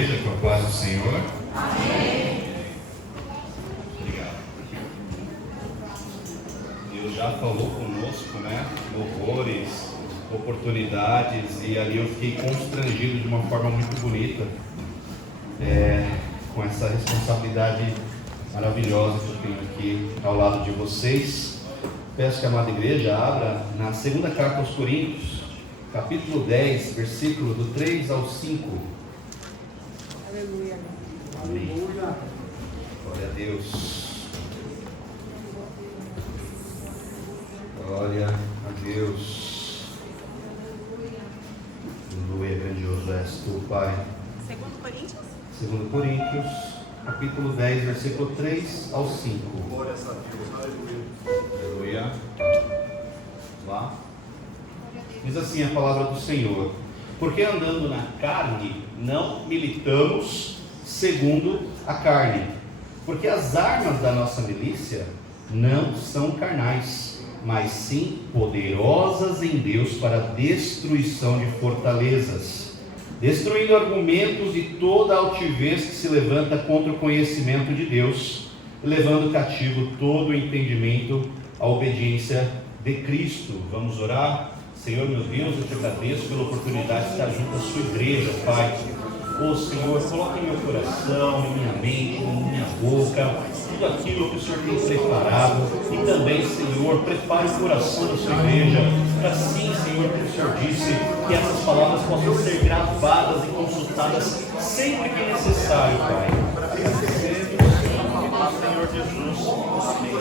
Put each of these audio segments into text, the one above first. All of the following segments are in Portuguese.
igreja, com a paz do Senhor. Amém. Obrigado. Deus já falou conosco, né? Louvores, oportunidades, e ali eu fiquei constrangido de uma forma muito bonita, com essa responsabilidade maravilhosa que eu tenho aqui ao lado de vocês. Peço que a amada igreja abra na segunda carta aos Coríntios, capítulo 10, versículo do 3 ao 5. Aleluia. Amém. Glória a Deus. Glória a Deus. Aleluia, grandioso és tu, Pai. 2 Coríntios, capítulo 10, versículo 3 ao 5. Glória a Deus. Aleluia. Aleluia. Lá. Diz assim a palavra do Senhor: porque andando na carne, não militamos segundo a carne, porque as armas da nossa milícia não são carnais, mas sim poderosas em Deus para a destruição de fortalezas, destruindo argumentos e toda altivez que se levanta contra o conhecimento de Deus, levando cativo todo o entendimento à obediência de Cristo. Vamos orar? Senhor, meu Deus, eu te agradeço pela oportunidade de estar junto à sua igreja, Pai. Ô Senhor, coloque em meu coração, em minha mente, em minha boca, tudo aquilo que o Senhor tem preparado. E também, Senhor, prepare o coração da sua igreja, para sim, Senhor, como o Senhor disse, que essas palavras possam ser gravadas e consultadas sempre que necessário, Pai. Senhor Jesus, amém.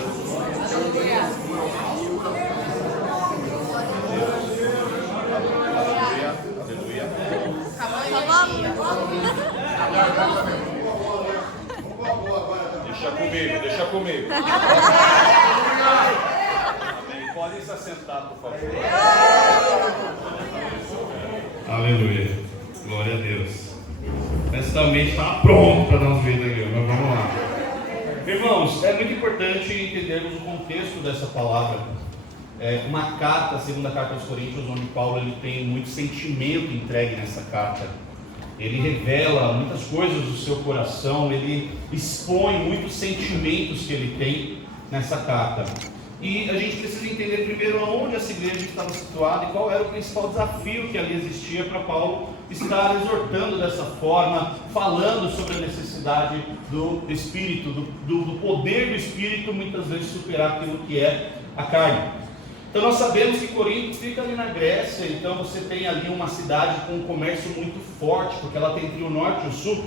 Deixa comigo. Amém. Podem se assentar, por favor. Aleluia. Glória a Deus. Essa mente está pronta para dar uns vídeos aqui, mas vamos lá. Irmãos, é muito importante entendermos o contexto dessa palavra. Uma carta, a segunda carta aos Coríntios, onde Paulo ele tem muito sentimento entregue nessa carta. Ele revela muitas coisas do seu coração, ele expõe muitos sentimentos que ele tem nessa carta. E a gente precisa entender primeiro aonde essa igreja estava situada e qual era o principal desafio que ali existia para Paulo estar exortando dessa forma, falando sobre a necessidade do Espírito, do poder do Espírito, muitas vezes superar aquilo que é a carne. Então nós sabemos que Corinto fica ali na Grécia, então você tem ali uma cidade com um comércio muito forte, porque ela tem entre o norte e o sul.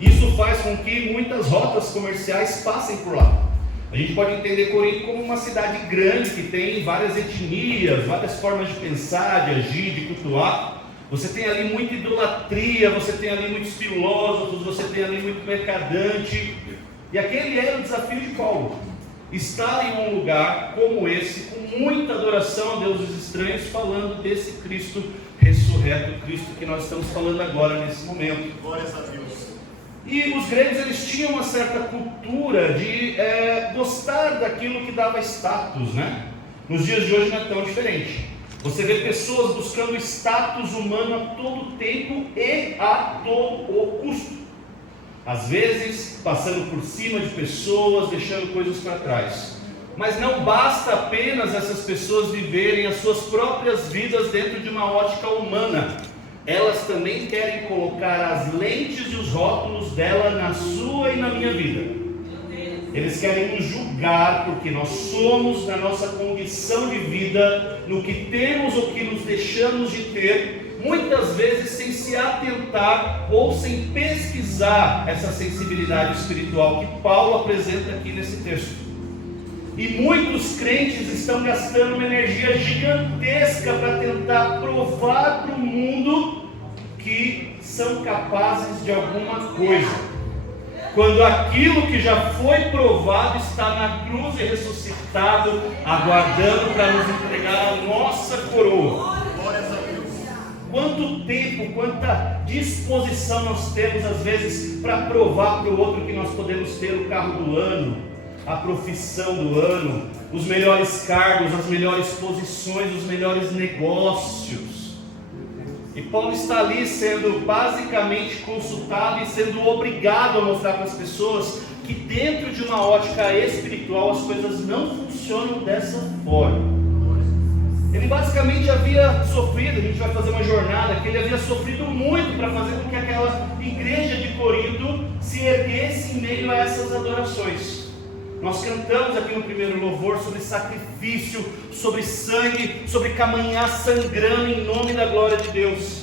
Isso faz com que muitas rotas comerciais passem por lá. A gente pode entender Corinto como uma cidade grande, que tem várias etnias, várias formas de pensar, de agir, de cultuar. Você tem ali muita idolatria, você tem ali muitos filósofos, você tem ali muito mercadante. E aquele era o desafio de Paulo. Estar em um lugar como esse, com muita adoração a deuses estranhos, falando desse Cristo ressurreto, Cristo que nós estamos falando agora nesse momento. Glórias a Deus. E os gregos eles tinham uma certa cultura de gostar daquilo que dava status, né? Nos dias de hoje não é tão diferente. Você vê pessoas buscando status humano a todo tempo e a todo o custo. Às vezes, passando por cima de pessoas, deixando coisas para trás. Mas não basta apenas essas pessoas viverem as suas próprias vidas dentro de uma ótica humana. Elas também querem colocar as lentes e os rótulos dela na sua e na minha vida. Eles querem nos julgar porque nós somos, na nossa condição de vida, no que temos ou que nos deixamos de ter, muitas vezes sem se atentar ou sem pesquisar essa sensibilidade espiritual que Paulo apresenta aqui nesse texto. E muitos crentes estão gastando uma energia gigantesca para tentar provar para o mundo que são capazes de alguma coisa, quando aquilo que já foi provado está na cruz e ressuscitado, aguardando para nos entregar a nossa coroa. Quanto tempo, quanta disposição nós temos às vezes para provar para o outro que nós podemos ter o carro do ano, a profissão do ano, os melhores cargos, as melhores posições, os melhores negócios. E Paulo está ali sendo basicamente consultado e sendo obrigado a mostrar para as pessoas que dentro de uma ótica espiritual as coisas não funcionam dessa forma. Ele basicamente havia sofrido, a gente vai fazer uma jornada, que ele havia sofrido muito para fazer com que aquela igreja de Corinto se erguesse em meio a essas adorações. Nós cantamos aqui no primeiro louvor sobre sacrifício, sobre sangue, sobre caminhar sangrando em nome da glória de Deus.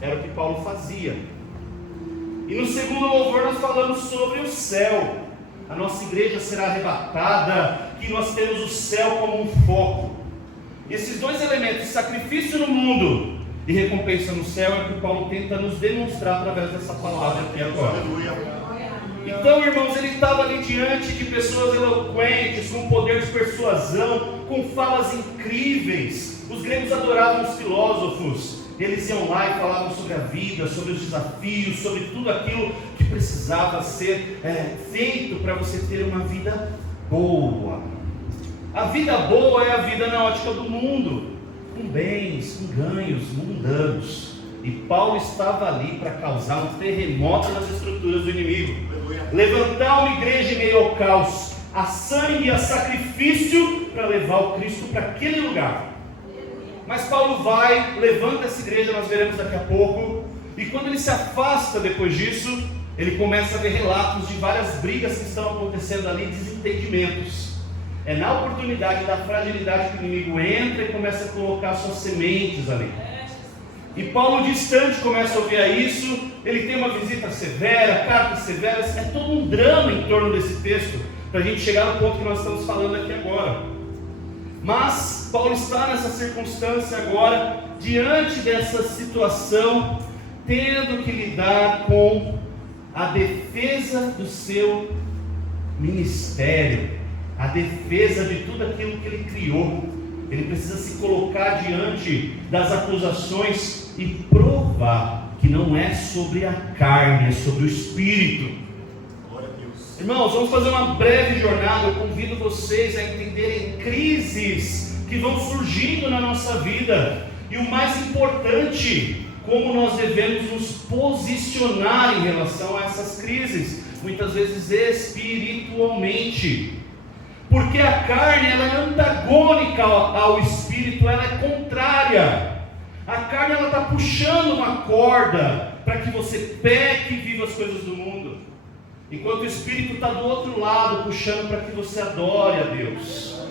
Era o que Paulo fazia. E no segundo louvor nós falamos sobre o céu. A nossa igreja será arrebatada, que nós temos o céu como um foco. Esses dois elementos, sacrifício no mundo e recompensa no céu, é o que Paulo tenta nos demonstrar através dessa palavra aqui agora. Então, irmãos, ele estava ali diante de pessoas eloquentes, com poder de persuasão, com falas incríveis. Os gregos adoravam os filósofos. Eles iam lá e falavam sobre a vida, sobre os desafios, sobre tudo aquilo que precisava ser feito para você ter uma vida boa. A vida boa é a vida na ótica do mundo, com bens, com ganhos mundanos. E Paulo estava ali para causar um terremoto nas estruturas do inimigo, levantar uma igreja em meio ao caos, a sangue e a sacrifício, para levar o Cristo para aquele lugar. Mas Paulo vai, levanta essa igreja, nós veremos daqui a pouco, e quando ele se afasta depois disso, ele começa a ver relatos de várias brigas que estão acontecendo ali, desentendimentos. É na oportunidade da fragilidade que o inimigo entra e começa a colocar suas sementes ali. E Paulo, distante, começa a ouvir isso. Ele tem uma visita severa, cartas severas. É todo um drama em torno desse texto, para a gente chegar no ponto que nós estamos falando aqui agora. Mas Paulo está nessa circunstância agora, diante dessa situação, tendo que lidar com a defesa do seu ministério, a defesa de tudo aquilo que ele criou. Ele precisa se colocar diante das acusações e provar que não é sobre a carne, é sobre o Espírito. Glória a Deus. Irmãos, vamos fazer uma breve jornada. Eu convido vocês a entenderem crises que vão surgindo na nossa vida. E o mais importante, como nós devemos nos posicionar em relação a essas crises, muitas vezes espiritualmente. Porque a carne, ela é antagônica ao Espírito, ela é contrária. A carne, ela está puxando uma corda para que você peque e viva as coisas do mundo, enquanto o Espírito está do outro lado, puxando para que você adore a Deus.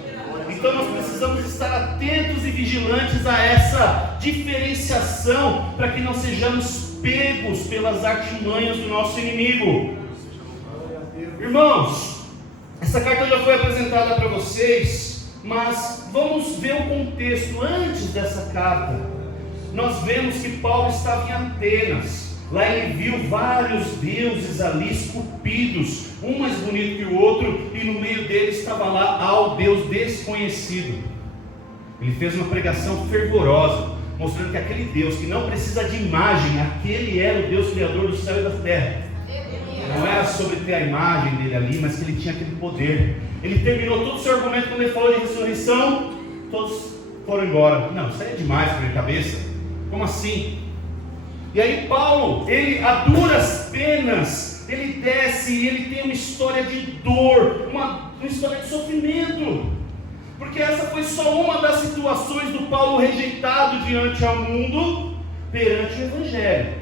Então nós precisamos estar atentos e vigilantes a essa diferenciação, para que não sejamos pegos pelas artimanhas do nosso inimigo. Irmãos, essa carta já foi apresentada para vocês, mas vamos ver o contexto. Antes dessa carta, nós vemos que Paulo estava em Atenas. Lá ele viu vários deuses ali esculpidos, um mais bonito que o outro, e no meio deles estava lá ao Deus desconhecido. Ele fez uma pregação fervorosa, mostrando que aquele Deus que não precisa de imagem, aquele era o Deus criador do céu e da terra. Não era sobre ter a imagem dele ali, mas que ele tinha aquele poder. Ele terminou todo o seu argumento quando ele falou de ressurreição. Todos foram embora. Não, isso aí é demais para minha cabeça. Como assim? E aí Paulo, ele a duras penas, ele desce e ele tem uma história de dor, uma história de sofrimento. Porque essa foi só uma das situações do Paulo rejeitado diante ao mundo, perante o Evangelho.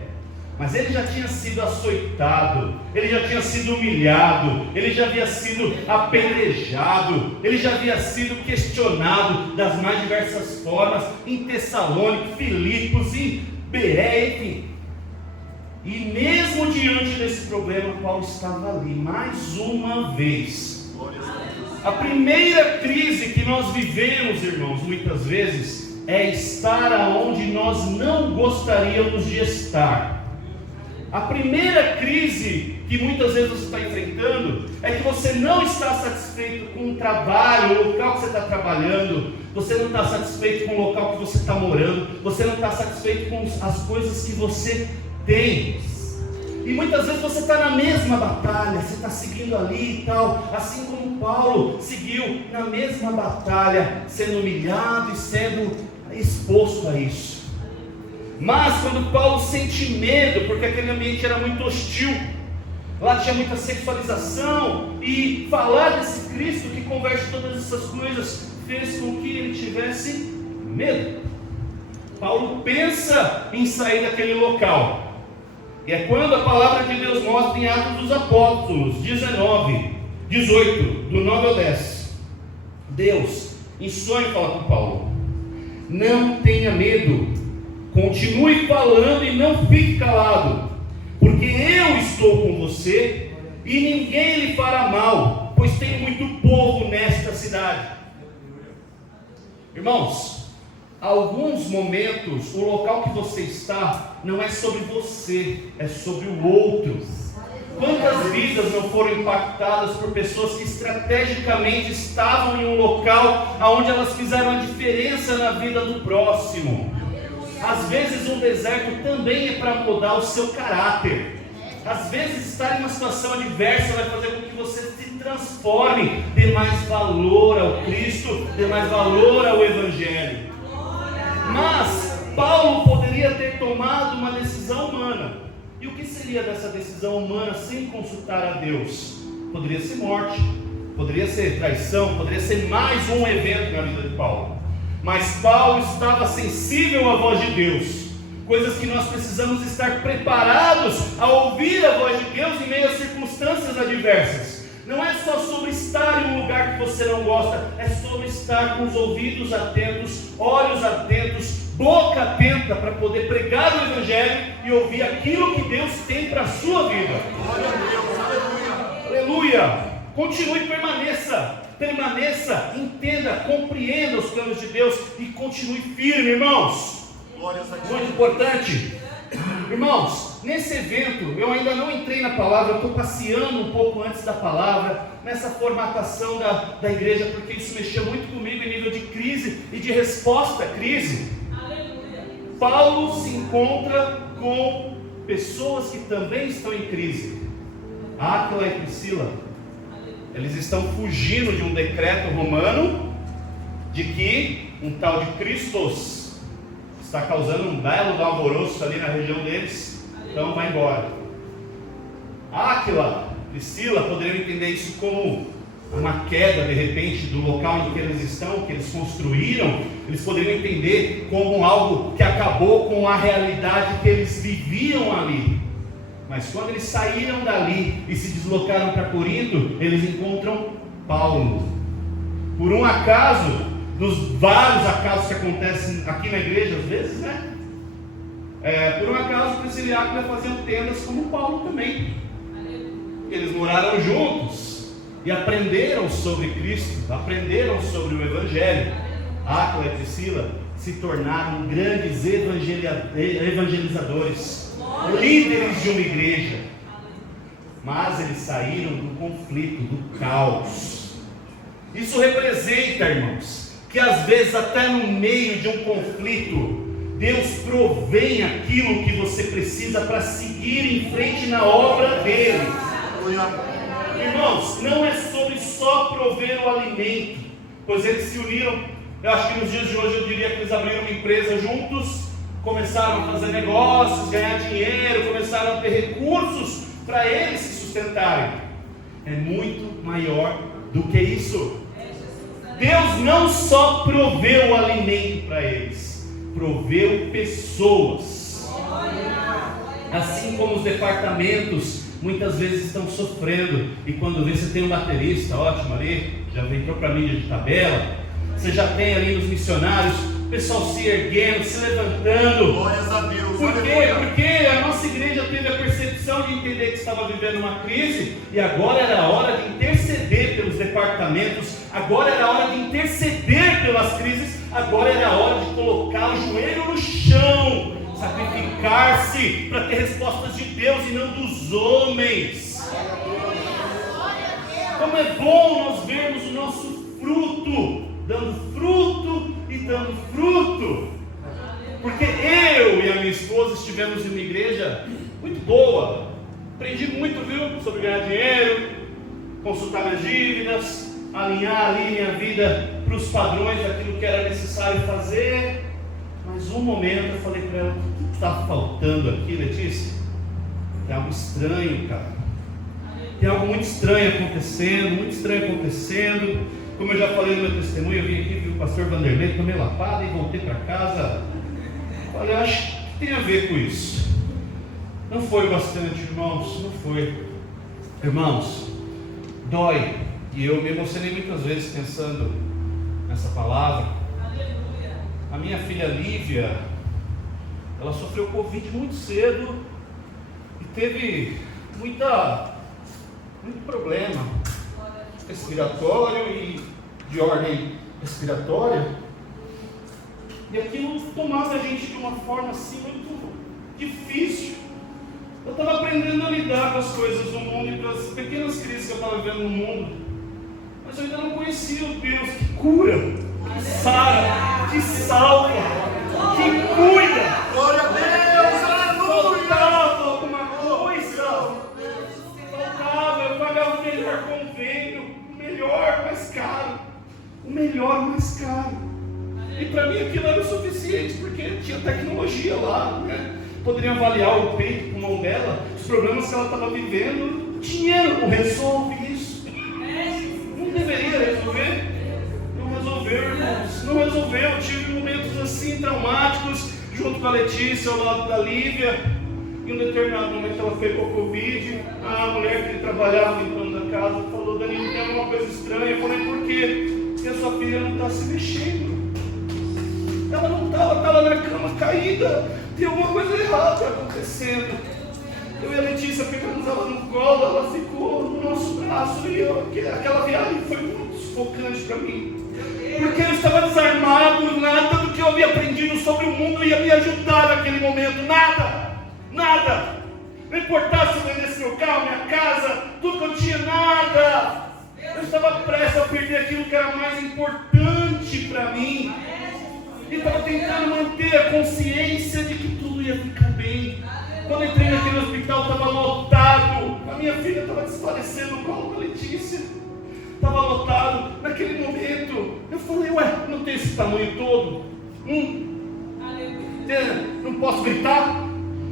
Mas ele já tinha sido açoitado, ele já tinha sido humilhado, ele já havia sido apedrejado, ele já havia sido questionado das mais diversas formas, em Tessalônica, Filipos, em Bereia, enfim. E mesmo diante desse problema, Paulo estava ali, mais uma vez. A primeira crise que nós vivemos, irmãos, muitas vezes, é estar aonde nós não gostaríamos de estar. A primeira crise que muitas vezes você está enfrentando é que você não está satisfeito com o trabalho, o local que você está trabalhando, você não está satisfeito com o local que você está morando, você não está satisfeito com as coisas que você tem. E muitas vezes você está na mesma batalha, você está seguindo ali e tal, assim como Paulo seguiu na mesma batalha, sendo humilhado e sendo exposto a isso. Mas quando Paulo sente medo, porque aquele ambiente era muito hostil, lá tinha muita sexualização, e falar desse Cristo que converte todas essas coisas fez com que ele tivesse medo. Paulo pensa em sair daquele local, e é quando a palavra de Deus mostra em Atos dos Apóstolos 19, 18, do 9 ao 10, Deus em sonho fala com Paulo: não tenha medo, continue falando e não fique calado, porque eu estou com você e ninguém lhe fará mal, pois tem muito povo nesta cidade. Irmãos, alguns momentos o local que você está não é sobre você, é sobre o outro. Quantas vidas não foram impactadas por pessoas que estrategicamente estavam em um local onde elas fizeram a diferença na vida do próximo? Às vezes um deserto também é para mudar o seu caráter. Às vezes estar em uma situação adversa vai fazer com que você se transforme, dê mais valor ao Cristo, dê mais valor ao Evangelho. Mas Paulo poderia ter tomado uma decisão humana. E o que seria dessa decisão humana sem consultar a Deus? Poderia ser morte, poderia ser traição, poderia ser mais um evento na vida de Paulo. Mas Paulo estava sensível à voz de Deus, coisas que nós precisamos estar preparados a ouvir a voz de Deus em meio a circunstâncias adversas. Não é só sobre estar em um lugar que você não gosta, é sobre estar com os ouvidos atentos, olhos atentos, boca atenta para poder pregar o Evangelho e ouvir aquilo que Deus tem para a sua vida. Glória a Deus, aleluia. Aleluia! Continue, permaneça, entenda, compreenda os planos de Deus e continue firme, irmãos. Glória a Deus. Muito importante. Irmãos, nesse evento, eu ainda não entrei na palavra, eu estou passeando um pouco antes da palavra, nessa formatação da igreja, porque isso mexeu muito comigo em nível de crise e de resposta à crise. Aleluia. Paulo se encontra com pessoas que também estão em crise. Áquila e Priscila, eles estão fugindo de um decreto romano, de que um tal de Christos está causando um belo alvoroço ali na região deles, então vai embora. Áquila, Priscila poderiam entender isso como uma queda de repente do local em que eles estão, que eles construíram. Eles poderiam entender como algo que acabou com a realidade que eles viviam ali. Mas quando eles saíram dali e se deslocaram para Corinto, eles encontram Paulo. Por um acaso, dos vários acasos que acontecem aqui na igreja, às vezes, né? Por um acaso, Priscila e Áquila faziam tendas como Paulo também. Eles moraram juntos e aprenderam sobre Cristo, aprenderam sobre o Evangelho. Áquila e Priscila se tornaram grandes evangelizadores, líderes de uma igreja. Mas eles saíram do conflito, do caos. Isso representa, irmãos, que às vezes até no meio de um conflito, Deus provém aquilo que você precisa para seguir em frente na obra dele. Irmãos, não é sobre só prover o alimento, pois eles se uniram. Eu acho que nos dias de hoje eu diria que eles abriram uma empresa juntos, começaram a fazer negócios, ganhar dinheiro, começaram a ter recursos para eles se sustentarem. É muito maior do que isso. Deus não só proveu o alimento para eles, proveu pessoas. Assim como os departamentos muitas vezes estão sofrendo, e quando vê, você tem um baterista ótimo ali, já entrou para a mídia de tabela, você já tem ali nos missionários, o pessoal se erguendo, se levantando. Glórias a Deus. Por quê? Porque a nossa igreja teve a percepção de entender que estava vivendo uma crise, e agora era a hora de interceder pelos departamentos, agora era a hora de interceder pelas crises, agora era a hora de colocar o joelho no chão, sacrificar-se para ter respostas de Deus e não dos homens. Como é bom nós vermos o nosso fruto, dando fruto e dando fruto. Porque eu e a minha esposa estivemos em uma igreja muito boa. Aprendi muito, viu? Sobre ganhar dinheiro, consultar minhas dívidas, alinhar ali minha vida para os padrões daquilo que era necessário fazer. Mas um momento eu falei para ela: o que está faltando aqui, Letícia? Tem algo estranho, cara. Tem algo muito estranho acontecendo. Como eu já falei no meu testemunho, eu vim aqui, vi o pastor Vanderlei, tomei lapada e voltei para casa. Olha, eu acho que tem a ver com isso. Não foi bastante, irmãos, não foi. Irmãos, dói. E eu me emocionei muitas vezes pensando nessa palavra. Aleluia. A minha filha Lívia, ela sofreu Covid muito cedo e teve muito problema respiratório e de ordem respiratória. E aquilo tomava a gente de uma forma assim muito difícil. Eu estava aprendendo a lidar com as coisas do mundo e com as pequenas crises que eu estava vendo no mundo. Mas eu ainda não conhecia o Deus que cura, que sara, que salva, que cuida. Glória a Deus, aleluia. Faltava alguma coisa. Faltava, eu pagava o melhor convênio, o melhor mais caro. O melhor mais caro. E para mim aquilo era o suficiente, porque tinha tecnologia lá, né? Poderia avaliar o peito com mão dela, os problemas que ela estava vivendo. O dinheiro não resolve isso. Não deveria resolver. Não resolveu, irmãos. Não resolveu. Eu tive momentos assim traumáticos, junto com a Letícia, ao lado da Lívia. Em um determinado momento ela pegou Covid. A mulher que trabalhava limpando a casa falou: Danilo, tem alguma coisa estranha. Eu falei: por quê? Porque a sua filha não está se mexendo. Ela não estava na cama caída. Tem alguma coisa errada acontecendo. Eu e a Letícia pegamos ela no colo, ela ficou no nosso braço e aquela viagem foi muito sufocante para mim. Porque eu estava desarmado, nada do que eu havia aprendido sobre o mundo ia me ajudar naquele momento, nada. Não importava se eu vendesse meu carro, minha casa, tudo que eu tinha, nada. Eu estava prestes a perder aquilo que era mais importante para mim. E estava tentando manter a consciência de que tudo ia ficar bem. Quando entrei naquele hospital, estava lotado. A minha filha estava desfalecendo no colo da Letícia. Estava lotado. Naquele momento, eu falei: ué, não tem esse tamanho todo? Não posso gritar?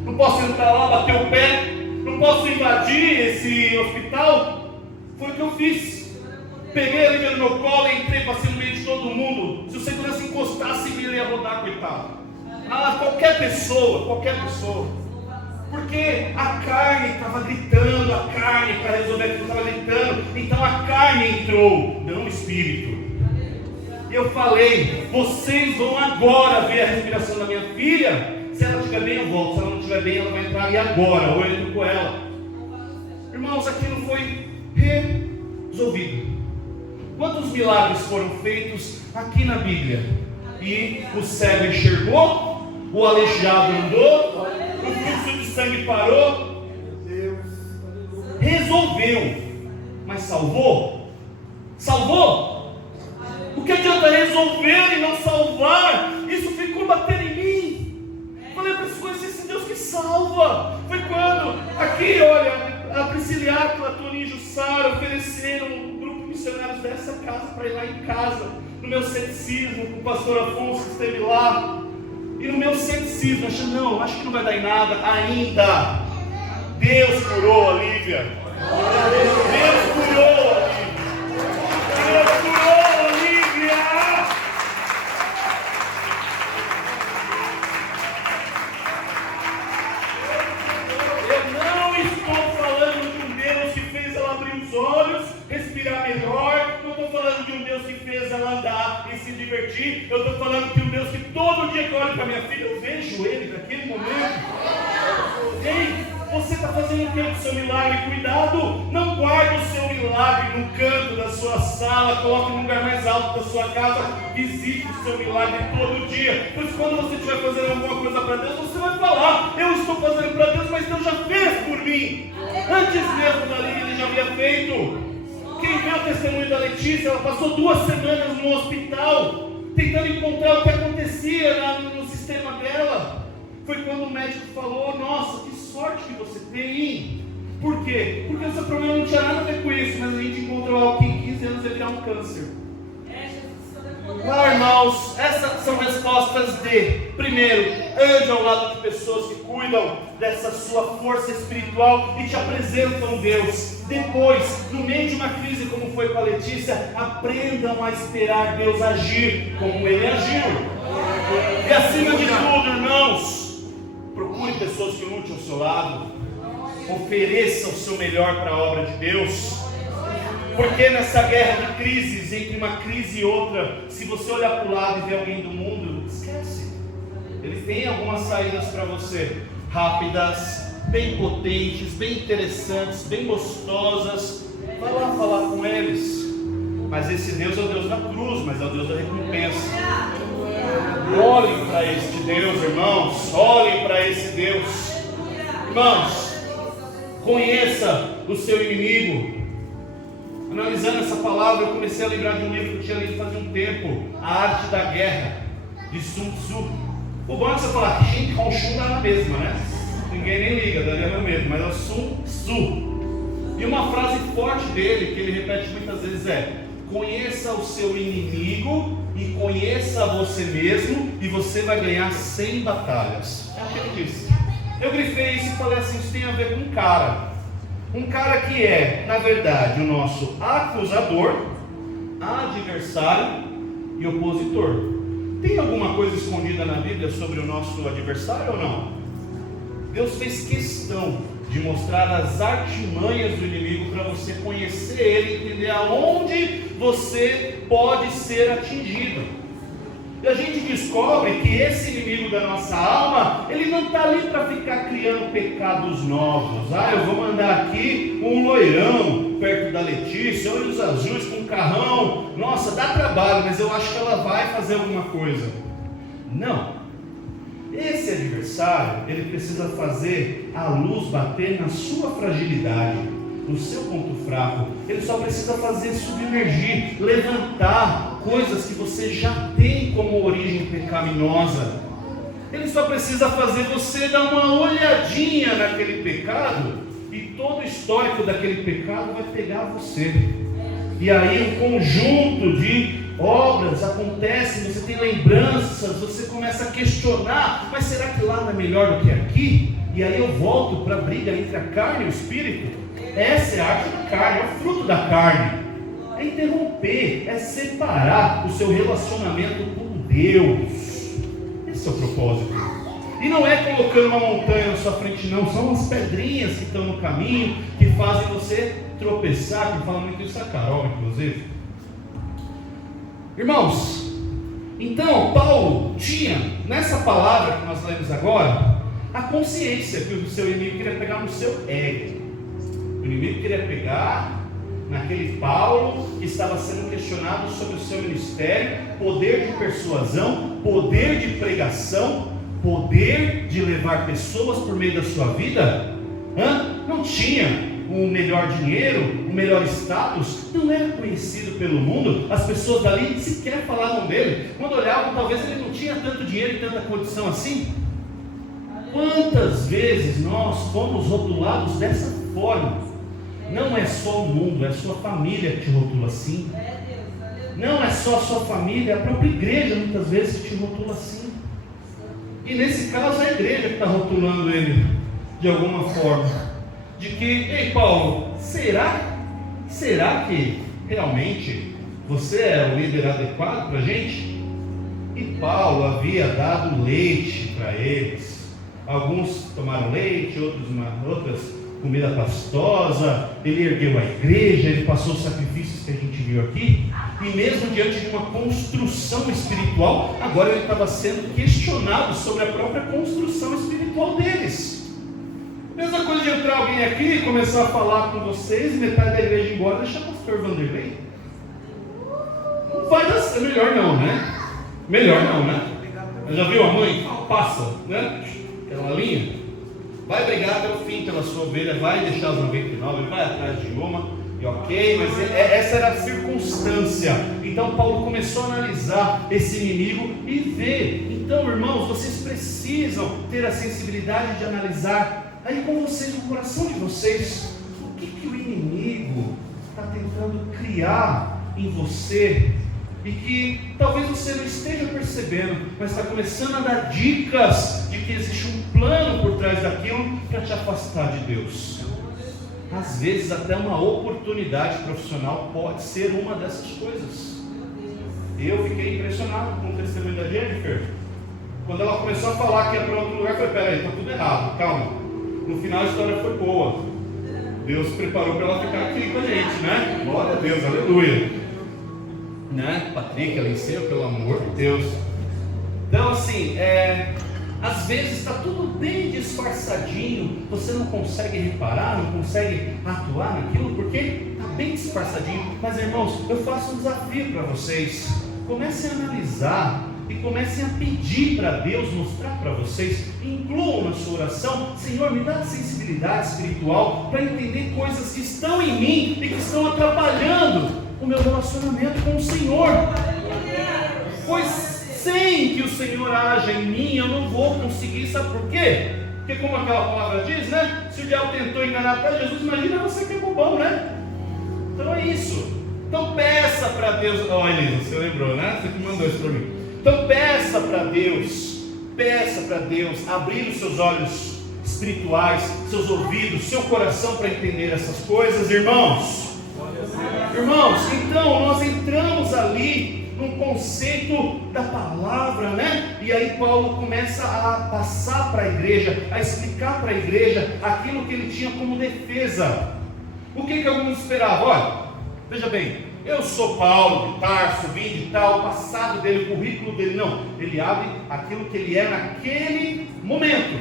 Não posso entrar lá, bater o pé? Não posso invadir esse hospital? Foi o que eu fiz. Peguei a Lívia no meu colo e entrei, passei no meio de todo mundo. Se o segurança encostasse em mim, ele ia rodar, coitado. Qualquer pessoa. Porque a carne estava gritando, a carne para resolver aquilo estava gritando. Então a carne entrou, não o espírito. E eu falei: vocês vão agora ver a respiração da minha filha. Se ela estiver bem, eu volto. Se ela não estiver bem, ela vai entrar. E agora, ou eu entro com ela. Irmãos, aquilo foi resolvido. Quantos milagres foram feitos aqui na Bíblia? E o cego enxergou, o aleijado andou, o fluxo de sangue parou. Resolveu, mas salvou? Salvou? O que adianta resolver e não salvar? Isso ficou batendo em mim. Falei: eu preciso conhecer esse Deus que salva. Foi quando, aqui, olha, a Prisciliato, a Toninho e Jussara ofereceram missionários dessa casa para ir lá em casa, no meu ceticismo, com o pastor Afonso que esteve lá, e no meu ceticismo, achando: acho que não vai dar em nada ainda. Deus curou a Lívia. Deus curou a Lívia. Eu não estou falando de um Deus que fez ela abrir os olhos, respirar melhor. Não estou falando de um Deus que fez ela andar e se divertir. Eu estou falando de um Deus que todo dia que eu olho para minha filha, eu vejo Ele naquele momento. Ei, você está fazendo o que com o seu milagre? Cuidado, não guarde o seu milagre no canto da sua sala, coloque no lugar mais alto da sua casa, visite o seu milagre todo dia. Pois quando você estiver fazendo alguma coisa para Deus, você vai falar: eu estou fazendo para Deus, mas Deus já fez por mim. Antes mesmo da Lívia, Ele já havia feito. Quem vê o testemunho da Letícia, ela passou 2 semanas no hospital, tentando encontrar o que acontecia no sistema dela. Foi quando o médico falou: nossa, que sorte que você tem. Por quê? Porque o seu problema não tinha nada a ver com isso, mas a gente encontrou algo que em 15 anos ia virar um câncer. Não, irmãos, essas são respostas de, primeiro, ande ao lado de pessoas que cuidam dessa sua força espiritual e te apresentam Deus. Depois, no meio de uma crise como foi com a Letícia, aprendam a esperar Deus agir como Ele agiu. E acima de tudo, irmãos, procure pessoas que lutem ao seu lado, ofereça o seu melhor para a obra de Deus. Porque nessa guerra de crises, entre uma crise e outra, se você olhar para o lado e ver alguém do mundo, esquece. Eles têm algumas saídas para você, rápidas, bem potentes, bem interessantes, bem gostosas. Vai lá falar com eles. Mas esse Deus é o Deus da cruz, mas é o Deus da recompensa. Olhem para este Deus, irmãos. Olhem para esse Deus. Irmãos, conheça o seu inimigo. Analisando essa palavra, eu comecei a lembrar de um livro que eu tinha lido faz um tempo, A Arte da Guerra, de Sun Tzu. O bom é que você falar, Shin Kong Shun dá na mesma, né? Ninguém nem liga, daria no mesmo, mas é o Sun Tzu. E uma frase forte dele, que ele repete muitas vezes é: conheça o seu inimigo e conheça você mesmo, e você vai ganhar 100 batalhas. É o que ele disse. Eu grifei isso e falei assim, isso tem a ver com um cara. Um cara que é, na verdade, o nosso acusador, adversário e opositor. Tem alguma coisa escondida na Bíblia sobre o nosso adversário ou não? Deus fez questão de mostrar as artimanhas do inimigo para você conhecer ele e entender aonde você pode ser atingido. E a gente descobre que esse inimigo da nossa alma, ele não está ali para ficar criando pecados novos. Eu vou mandar aqui um loirão perto da Letícia, olhos azuis com um carrão. Nossa, dá trabalho, mas eu acho que ela vai fazer alguma coisa. Não. Esse adversário, ele precisa fazer a luz bater na sua fragilidade, no seu ponto fraco. Ele só precisa fazer submergir, levantar coisas que você já tem como origem pecaminosa. Ele só precisa fazer você dar uma olhadinha naquele pecado, e todo o histórico daquele pecado vai pegar você. E aí um conjunto de obras acontecem, você tem lembranças, você começa a questionar, mas será que lá não é melhor do que aqui? E aí eu volto para a briga entre a carne e o espírito. Essa é a arte da carne, é o fruto da carne. É interromper, é separar o seu relacionamento com Deus. Esse é o propósito. E não é colocando uma montanha na sua frente, não. São as pedrinhas que estão no caminho, que fazem você tropeçar. Que fala muito isso a Carol, inclusive. Irmãos, então Paulo tinha, nessa palavra que nós lemos agora, a consciência que o seu inimigo queria pegar no seu ego. O inimigo queria pegar naquele Paulo que estava sendo questionado sobre o seu ministério, poder de persuasão, poder de pregação, poder de levar pessoas por meio da sua vida. Não tinha um melhor dinheiro, um melhor status, não era conhecido pelo mundo, as pessoas dali sequer falavam dele. Quando olhavam, talvez ele não tinha tanto dinheiro e tanta condição assim. Quantas vezes nós fomos rotulados dessa forma? Não é só o mundo, é a sua família que te rotula assim. Não é só a sua família, é a própria igreja muitas vezes que te rotula assim. E nesse caso é a igreja que está rotulando ele de alguma forma. De que, ei Paulo, será que realmente você é o líder adequado para a gente? E Paulo havia dado leite para eles. Alguns tomaram leite, outras comida pastosa. Ele ergueu a igreja, ele passou os sacrifícios que a gente viu aqui. E mesmo diante de uma construção espiritual, agora ele estava sendo questionado sobre a própria construção espiritual deles. Mesma coisa de entrar alguém aqui e começar a falar com vocês e metade da igreja ir embora, deixar o pastor Vanderlei. Não vai dar certo. Melhor não, né? Melhor não, né? Já viu a mãe? Passa, né? Aquela linha. Vai brigar até o fim pela sua ovelha, vai deixar os 99, vai atrás de uma, e ok, mas essa era a circunstância. Então Paulo começou a analisar esse inimigo e ver. Então, irmãos, vocês precisam ter a sensibilidade de analisar aí com vocês, no coração de vocês, o que o inimigo está tentando criar em você. e que talvez você não esteja percebendo, mas está começando a dar dicas de que existe um plano por trás daquilo para te afastar de Deus. Às vezes até uma oportunidade profissional pode ser uma dessas coisas. Eu fiquei impressionado com o testemunho da Jennifer. Quando ela começou a falar que ia para outro lugar, eu falei, peraí, está tudo errado, calma. No final a história foi boa. Deus preparou para ela ficar aqui com a gente, né? Glória a Deus, aleluia. Né? Patrick, ela encheu, pelo amor de Deus. Então assim, às vezes está tudo bem disfarçadinho, você não consegue reparar, não consegue atuar naquilo, porque está bem disfarçadinho. Mas irmãos, eu faço um desafio para vocês. Comecem a analisar e comecem a pedir para Deus mostrar para vocês. Incluam na sua oração: Senhor, me dá sensibilidade espiritual para entender coisas que estão em mim e que estão atrapalhando o meu relacionamento com o Senhor. Pois sem que o Senhor haja em mim, eu não vou conseguir. Sabe por quê? Porque como aquela palavra diz, né? Se o diabo tentou enganar até Jesus, imagina você que é bobão, né? Então é isso. Então peça para Deus. Ó, Elisa, você lembrou, né? Você que mandou isso para mim. Então peça para Deus abrir os seus olhos espirituais, seus ouvidos, seu coração para entender essas coisas, irmãos. Irmãos, então nós entramos ali num conceito da palavra, né? E aí Paulo começa a passar para a igreja, a explicar para a igreja aquilo que ele tinha como defesa. O que alguns esperavam? Olha, veja bem, eu sou Paulo de Tarso, vim de tal, o passado dele, o currículo dele. Não, ele abre aquilo que ele é naquele momento.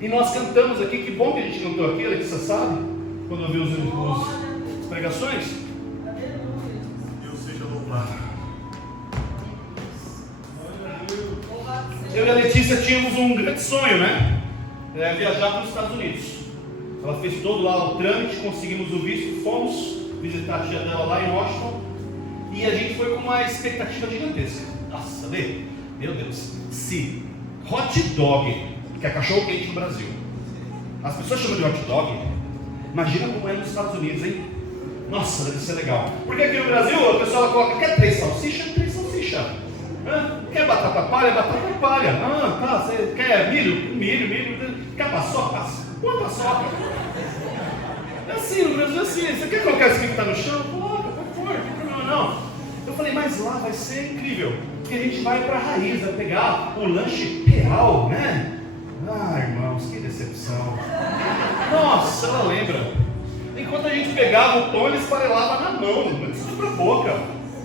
E nós cantamos aqui, que bom que a gente cantou aqui, Letícia sabe, quando ouviu as pregações. Deus seja louvado. Eu e a Letícia tínhamos um grande sonho, né? Viajar para os Estados Unidos. Ela fez todo lá o trâmite, conseguimos o visto, fomos visitar a tia dela lá em Washington, e a gente foi com uma expectativa gigantesca. Nossa, meu Deus, se hot dog, que é cachorro quente no Brasil, as pessoas chamam de hot dog, imagina como é nos Estados Unidos, hein? Nossa, deve ser legal. Porque aqui no Brasil a pessoa coloca: quer 3 salsichas? 3 salsichas. Quer batata palha? Batata palha. Tá, você quer milho? Milho. Quer paçoca? Põe paçoca. É assim, no Brasil é assim. Você quer colocar isso aqui que está no chão? Coloca, por favor, não tem problema não. Eu falei, mas lá vai ser incrível, porque a gente vai para a raiz, vai pegar o lanche real, né? Irmãos, que decepção. Nossa, ela lembra. Enquanto a gente pegava o pão, ele esfarelava na mão, isso pra boca.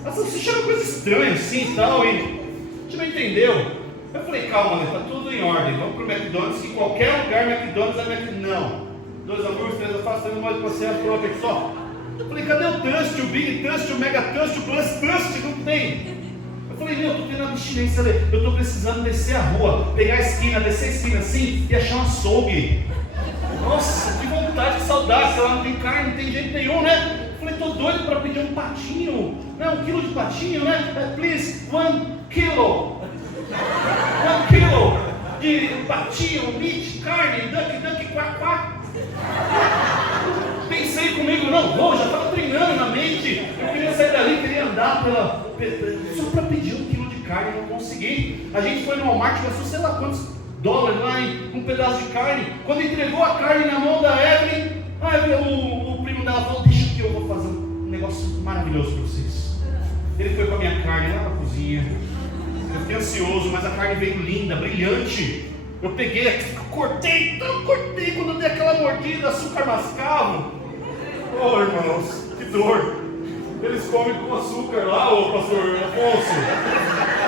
A salsicha era uma coisa estranha assim e tal, e a gente não entendeu. Eu falei, calma, tá tudo em ordem, vamos pro McDonald's, que qualquer lugar McDonald's é McDonald's. Não. 2 hambúrgueres, 3 alfaces, 3 molhos de passeio, pronto, aqui só. Eu falei, cadê o Trust, o Big Trust, o Mega Trust, o Plus Trust? Não tem. Eu falei, eu tô tendo abstinência, eu tô precisando descer a rua, pegar a esquina, descer a esquina assim e achar um açougue. Nossa, que vontade, que saudade, sei lá, não tem carne, não tem jeito nenhum, né? Eu falei, tô doido para pedir um patinho, né? 1 quilo de patinho, né? Please, 1 quilo. 1 quilo de patinho, meat, carne, duck, quack. Pensei comigo, não vou, já estava treinando na mente. Eu queria sair dali, queria andar só para pedir 1 quilo de carne, não consegui. A gente foi no Walmart, gastou sei lá quantos dólares lá em um pedaço de carne. Quando entregou a carne na mão da Evelyn, o primo dela falou, deixa que eu vou fazer um negócio maravilhoso para vocês. Ele foi com a minha carne lá na cozinha. Eu fiquei ansioso, mas a carne veio linda, brilhante. Eu peguei, cortei, quando eu dei aquela mordida, açúcar mascavo. Oh, irmãos, que dor. Eles comem com açúcar lá, ô pastor Afonso.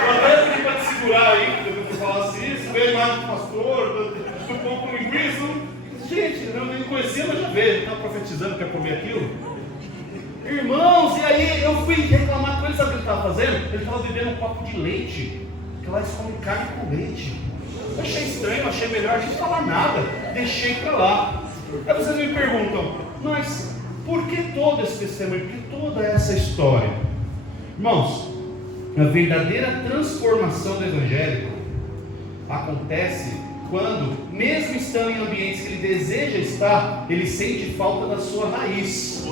Eu até pedi para te segurar aí, eu falasse isso, veio mais do pastor, do pão com linguiça. Gente, eu nem conhecia, mas já veio, ele estava profetizando que ia comer aquilo. Irmãos, e aí eu fui reclamar com ele, sabe o que ele estava fazendo? Ele estava bebendo um copo de leite, que lá eles comem carne com leite. Eu achei estranho, achei melhor a gente falar nada, deixei para lá. Aí vocês me perguntam, mas por que todo esse testemunho, por que toda essa história? Irmãos, a verdadeira transformação do evangélico acontece quando, mesmo estando em ambientes que ele deseja estar, ele sente falta da sua raiz.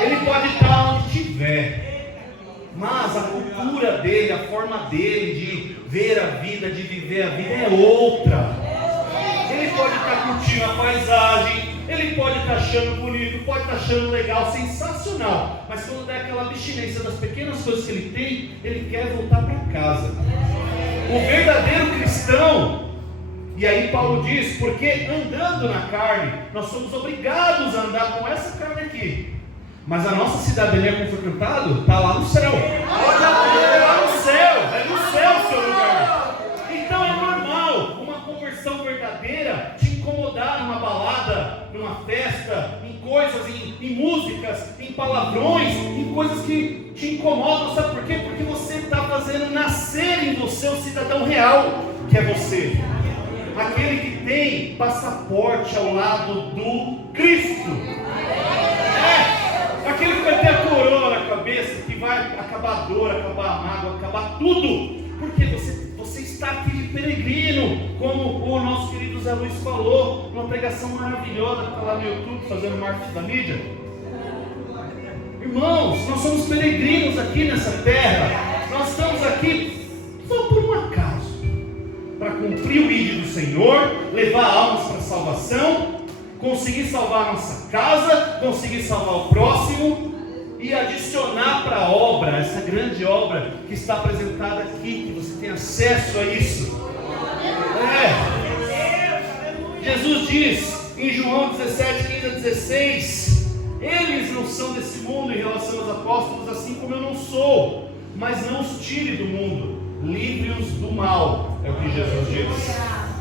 Ele pode estar onde estiver, mas a cultura dele, a forma dele de ver a vida, de viver a vida é outra. Ele pode estar curtindo a paisagem, ele pode estar achando bonito, pode estar achando legal, sensacional, mas quando der aquela abstinência das pequenas coisas que ele tem, ele quer voltar para casa. O verdadeiro cristão, e aí Paulo diz, porque andando na carne, nós somos obrigados a andar com essa carne aqui, mas a nossa cidadania como foi cantado, está lá no céu. É lá no céu, é no céu o seu lugar. Então é normal uma conversão verdadeira te incomodar numa balada, numa festa, em coisas, em músicas, em palavrões, em coisas que te incomodam. Sabe por quê? Porque você está fazendo nascer em você o cidadão real, que é você. Aquele que tem passaporte ao lado do Cristo. Aquele que vai ter a coroa na cabeça, que vai acabar a dor, acabar a mágoa, acabar tudo. Porque você está aqui de peregrino, como o nosso querido Zé Luiz falou, numa pregação maravilhosa que está lá no YouTube, fazendo marketing da mídia. Irmãos, nós somos peregrinos aqui nessa terra. Nós estamos aqui só por um acaso, para cumprir o ídolo do Senhor, levar almas para a salvação, conseguir salvar a nossa casa, conseguir salvar o próximo e adicionar para a obra, essa grande obra que está apresentada aqui, que você tem acesso a isso. Jesus diz em João 17, 15 a 16: eles não são desse mundo em relação aos apóstolos, assim como eu não sou, mas não os tire do mundo, livre-os do mal, é o que Jesus diz.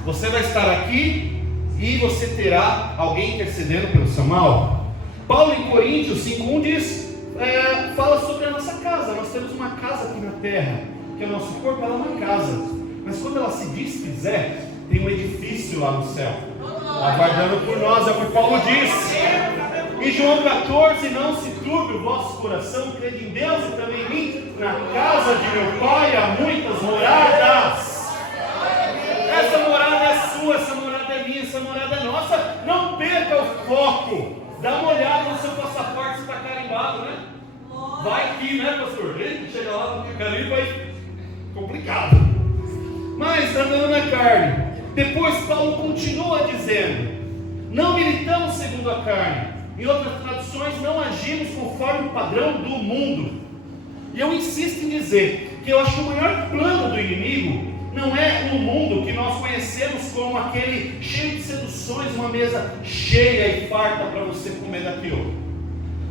Você vai estar aqui e você terá alguém intercedendo pelo seu mal. Paulo em Coríntios 5:1 diz, fala sobre a nossa casa. Nós temos uma casa aqui na terra, que é o nosso corpo, ela é uma casa, mas quando ela se desfizer, tem um edifício lá no céu, aguardando por nós, é o que Paulo diz. Em João 14, não se turbe o vosso coração, crede em Deus e também em mim. Na casa de meu pai há muitas moradas. Essa morada é sua, essa morada é minha, essa morada é nossa. Não perca o foco. Dá uma olhada no seu passaporte se está carimbado, né? Vai aqui, né, pastor? Chega lá, carimba aí, complicado. Mas andando na carne. Depois Paulo continua dizendo: não militamos segundo a carne. Em outras traduções, não agimos conforme o padrão do mundo. E eu insisto em dizer que eu acho que o maior plano do inimigo não é o mundo que nós conhecemos como aquele cheio de seduções, uma mesa cheia e farta para você comer daquilo.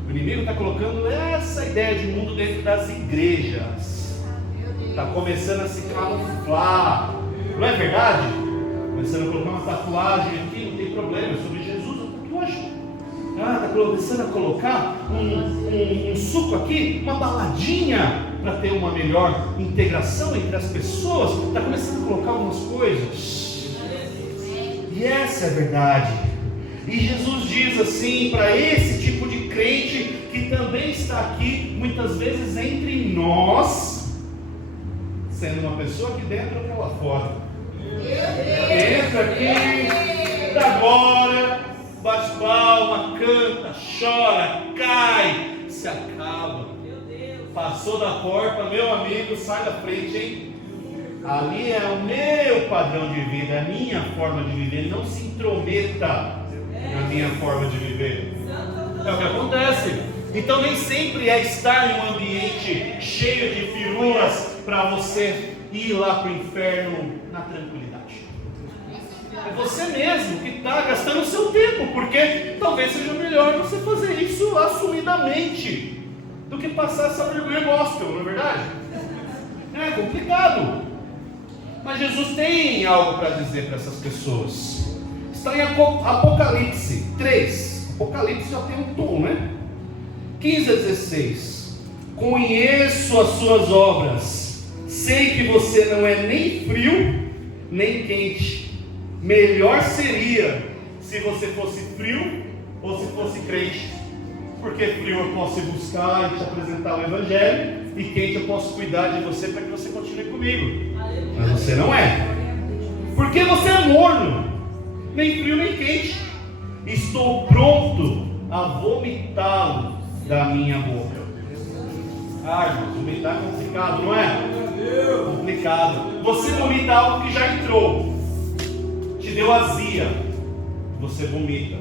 O inimigo está colocando essa ideia de mundo dentro das igrejas. Está começando a se camuflar. Não é verdade? Começando a colocar uma tatuagem aqui, não tem problema, é sobre Jesus a tatuagem. Está começando a colocar um suco aqui, uma baladinha, para ter uma melhor integração entre as pessoas. Está começando a colocar algumas coisas. E essa é a verdade. E Jesus diz assim para esse tipo de crente que também está aqui, muitas vezes entre nós, sendo uma pessoa aqui dentro ou lá fora. Entra aqui, dá glória, bate palma, canta, chora, cai, se acaba. Passou da porta, meu amigo, sai da frente, hein? Ali é o meu padrão de vida, é a minha forma de viver. Não se intrometa na minha forma de viver. É o que acontece. Então nem sempre é estar em um ambiente cheio de firulas para você ir lá para o inferno na tranquilidade. É você mesmo que está gastando o seu tempo, porque talvez seja melhor você fazer isso assumidamente do que passar essa vergonha gospel, não é verdade? É complicado. Mas Jesus tem algo para dizer para essas pessoas. Está em Apocalipse 3. Apocalipse já tem um tom, né? 15 a 16. Conheço as suas obras. Sei que você não é nem frio, nem quente. Melhor seria se você fosse frio ou se fosse crente. Porque frio eu posso ir buscar e te apresentar o Evangelho, e quente eu posso cuidar de você para que você continue comigo. Mas você não é. Porque você é morno, nem frio nem quente. Estou pronto a vomitá-lo da minha boca. Ah, irmãos, vomitar é complicado, não é? Complicado. Você vomita algo que já entrou, te deu azia, você vomita.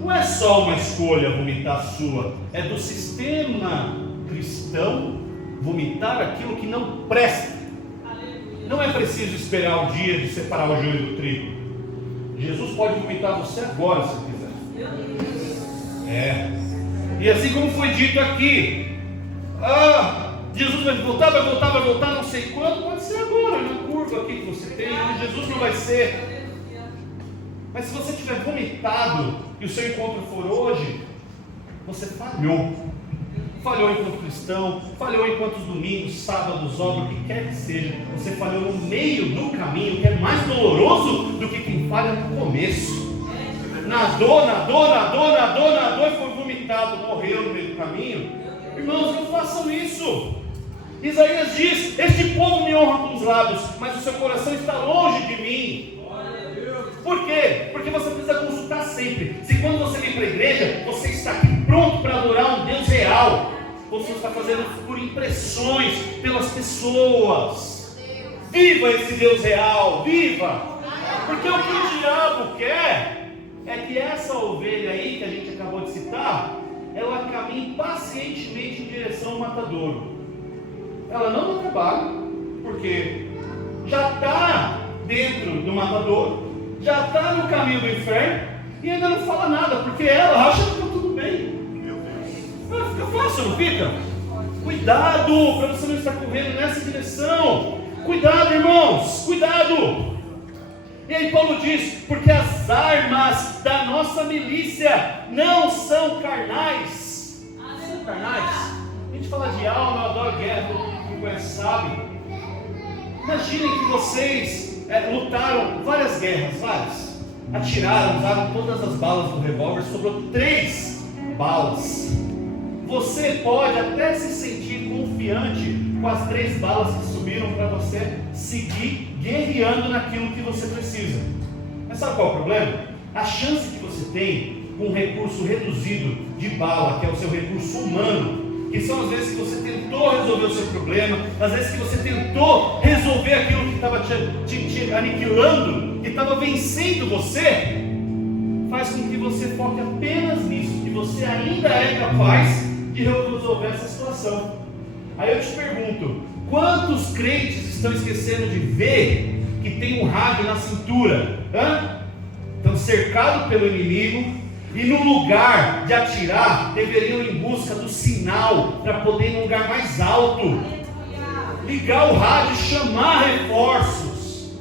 Não é só uma escolha vomitar sua, é do sistema cristão vomitar aquilo que não presta. Não é preciso esperar o dia de separar o joio do trigo. Jesus pode vomitar você agora, se quiser. E assim como foi dito aqui, Jesus vai voltar, não sei quando, pode ser agora, na curva aqui que você tem, Jesus não vai ser. Mas se você tiver vomitado e o seu encontro for hoje, você falhou. Falhou enquanto cristão, falhou enquanto domingos, sábados, obras, o que quer que seja. Você falhou no meio do caminho, que é mais doloroso do que quem falha no começo. Nadou e foi vomitado, morreu no meio do caminho. Irmãos, não façam isso. Isaías diz: este povo me honra com os lábios, mas o seu coração está longe de mim. Por quê? Porque você precisa consultar sempre. Se quando você vem para a igreja, você está aqui pronto para adorar um Deus real, ou você está fazendo por impressões pelas pessoas. Viva esse Deus real, viva! Porque o que o diabo quer é que essa ovelha aí que a gente acabou de citar, ela caminhe pacientemente em direção ao matadouro. Ela não dá trabalho, porque já está dentro do matadouro, já está no caminho do inferno e ainda não fala nada, porque ela acha que está tudo bem. Fica fácil, não fica? Cuidado para você não estar correndo nessa direção. Cuidado, irmãos, cuidado. E aí Paulo diz: porque as armas da nossa milícia não são carnais. São carnais. A gente fala de alma, eu adoro guerra, quem conhece sabe. Imaginem que vocês lutaram várias guerras, várias. Atiraram, usaram todas as balas do revólver, sobrou 3 balas. Você pode até se sentir confiante com as 3 balas que subiram para você seguir guerreando naquilo que você precisa. Mas sabe qual é o problema? A chance que você tem com um recurso reduzido de bala, que é o seu recurso humano, que são as vezes que você tentou resolver o seu problema, às vezes que você tentou resolver aquilo que estava te aniquilando, que estava vencendo você, faz com que você foque apenas nisso, que você ainda é capaz de resolver essa situação. Aí eu te pergunto: quantos crentes estão esquecendo de ver que tem um rádio na cintura? Estão cercados pelo inimigo, e no lugar de atirar, deveriam ir em busca do sinal para poder ir num lugar mais alto, ligar o rádio e chamar reforços.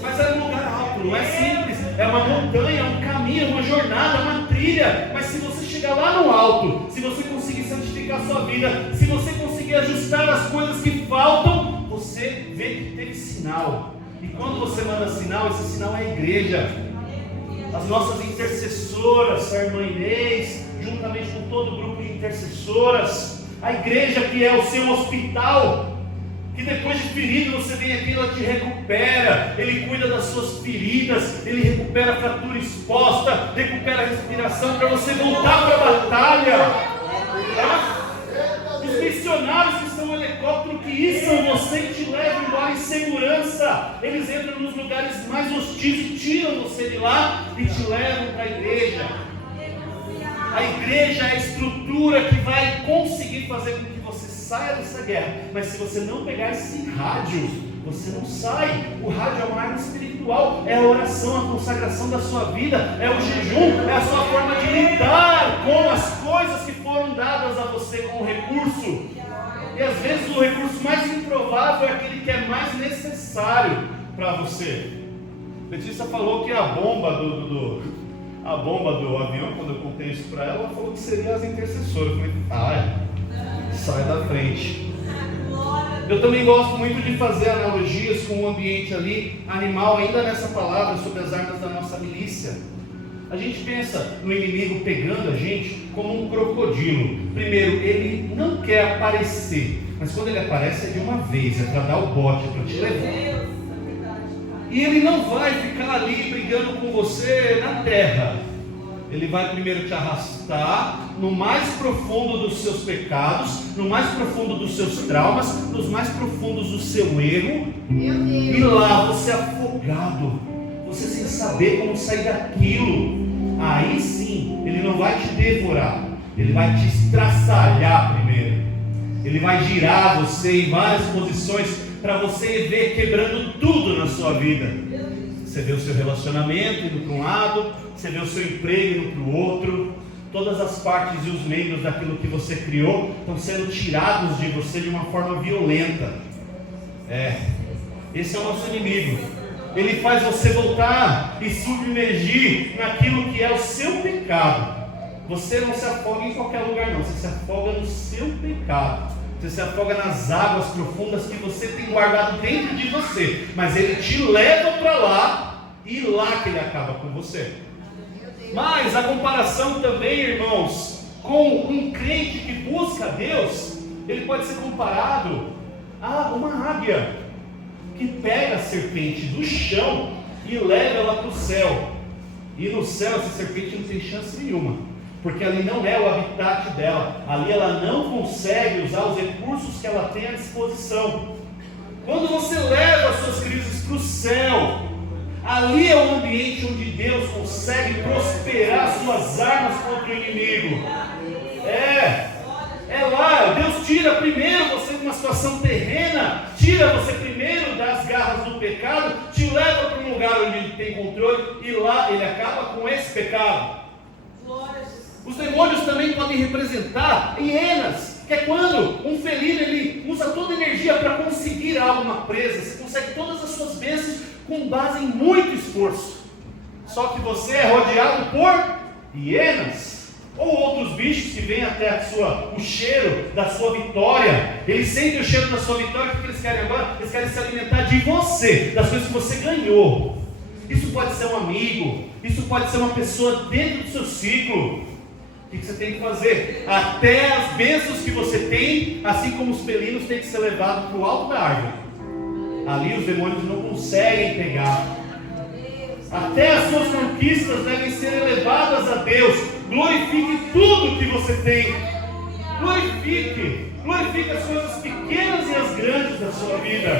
Mas é um lugar alto, não é simples, é uma montanha, é um caminho, é uma jornada, é uma trilha. Mas se você chegar lá no alto, se você conseguir santificar a sua vida, se você conseguir ajustar as coisas que faltam, você vê que teve sinal. E quando você manda sinal, esse sinal é a igreja. As nossas intercessoras, a irmã Inês, juntamente com todo o grupo de intercessoras, a igreja que é o seu hospital, que depois de ferido você vem aqui, ela te recupera, ele cuida das suas feridas, ele recupera a fratura exposta, recupera a respiração para você voltar para a batalha. Os missionários que estão no helicóptero, que içam você e te levam embora em segurança, eles entram nos lugares mais hostis e tiram você de lá e te levam para a igreja. A igreja é a estrutura que vai conseguir fazer com que você saia dessa guerra. Mas se você não pegar esse rádio, você não sai. O rádio é uma arma espiritual, é a oração, a consagração da sua vida, é o jejum, é a sua forma de lidar com as coisas que foram dadas a você como recurso. E às vezes o recurso mais improvável é aquele que é mais necessário para você. Letícia falou que a bomba do avião, quando eu contei isso para ela, ela falou que seria as intercessoras. Eu falei: sai da frente. Eu também gosto muito de fazer analogias com o ambiente ali animal, ainda nessa palavra sobre as armas da nossa milícia. A gente pensa no inimigo pegando a gente como um crocodilo. Primeiro, ele não quer aparecer, mas quando ele aparece é de uma vez, é para dar o bote, é para te levar. E ele não vai ficar ali brigando com você na terra. Ele vai primeiro te arrastar no mais profundo dos seus pecados, no mais profundo dos seus traumas, nos mais profundos do seu erro. E lá você afogado, você sem saber como sair daquilo. Aí sim, Ele não vai te devorar, Ele vai te estraçalhar primeiro. Ele vai girar você em várias posições para você ver quebrando tudo na sua vida. Você vê o seu relacionamento indo para um lado, você vê o seu emprego indo para o outro, todas as partes e os membros daquilo que você criou estão sendo tirados de você de uma forma violenta. Esse é o nosso inimigo. Ele faz você voltar e submergir naquilo que é o seu pecado. Você não se afoga em qualquer lugar não, você se afoga no seu pecado. Você se afoga nas águas profundas que você tem guardado dentro de você. Mas Ele te leva para lá, e lá que Ele acaba com você. Mas a comparação também, irmãos, com um crente que busca Deus, ele pode ser comparado a uma águia que pega a serpente do chão e leva ela para o céu. E no céu essa serpente não tem chance nenhuma, porque ali não é o habitat dela, ali ela não consegue usar os recursos que ela tem à disposição. Quando você leva as suas crises para o céu, ali é o ambiente onde Deus consegue prosperar suas armas contra o inimigo. É lá, Deus tira primeiro você de uma situação terrena, tira você primeiro das garras do pecado, te leva para um lugar onde Ele tem controle, e lá Ele acaba com esse pecado. Os demônios também podem representar hienas, que é quando um felino ele usa toda a energia para conseguir algo, uma presa. Você consegue todas as suas bênçãos com base em muito esforço. Só que você é rodeado por hienas ou outros bichos que vêm até o cheiro da sua vitória. Eles sentem o cheiro da sua vitória. O que eles querem agora? Eles querem se alimentar de você, das coisas que você ganhou. Isso pode ser um amigo, isso pode ser uma pessoa dentro do seu ciclo. O que você tem que fazer? Até as bênçãos que você tem, assim como os felinos, têm que ser levados para o alto da árvore. Ali os demônios não conseguem pegar. Até as suas conquistas devem ser elevadas a Deus. Glorifique tudo que você tem. Glorifique as coisas pequenas e as grandes da sua vida,